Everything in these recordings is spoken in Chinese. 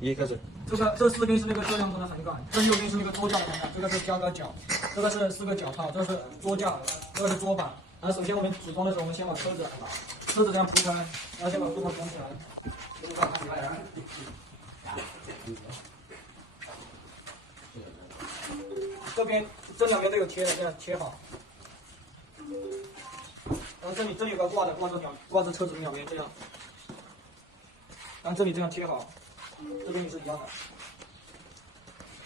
一开始，这四根是那个车辆中的横杆，这6根是那个桌架的横杆，这个是加个脚，这个是4个脚套，这是桌架，这个是桌板。然后首先我们组装的时候，我们先把车子这样铺开，然后先把布套装起来。这边这两边都有贴的，这样贴好。然后这里有个挂着车子的两边这样，然后这里这样贴好，这边也是一样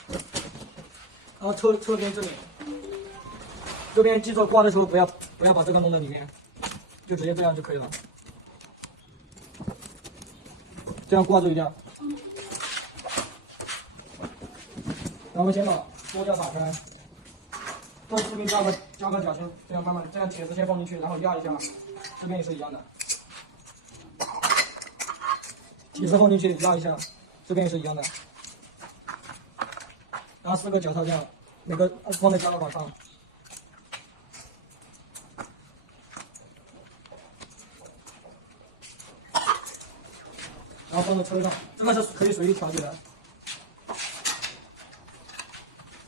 的。然后侧边这边记住挂的时候不要把这个弄到里面，就直接这样就可以了。这样挂住一下，然后我们先把桌架打开，这四边加个脚先这样慢慢这样铁丝先放进去，然后压一下，这边也是一样的，铁丝放进去压一下，这边也是一样的，然后4个脚套这样，每个放在加钢板上。然后放到车上，这个是可以随意调节的。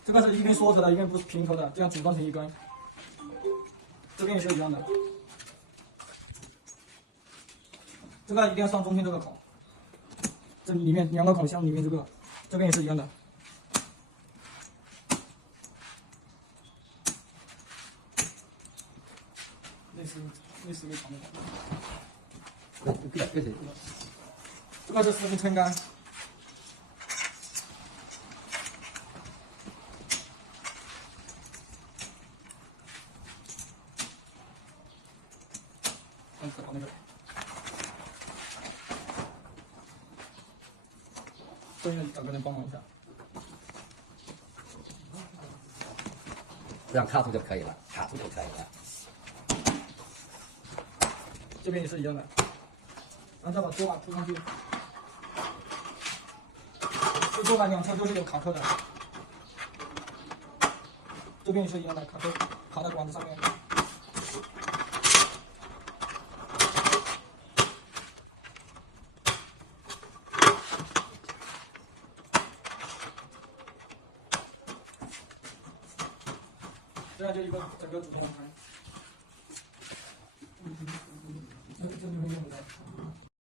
这个是一边缩着的，一边不是平头的，这样组装成一根。这边也是一样的。这个一定要上中间这个孔，这里面2个孔像里面这边也是一样的。类似于长的。这个是4根撑杆，那个，这边找个人帮忙一下，这样卡住就可以了，卡住就可以了。这边也是一样的，然后再把桌板铺上去。这桌板2侧都是有卡扣的，这边也是一样的，卡扣卡在管子上面。这样就一个整个组装完成。这里面用的。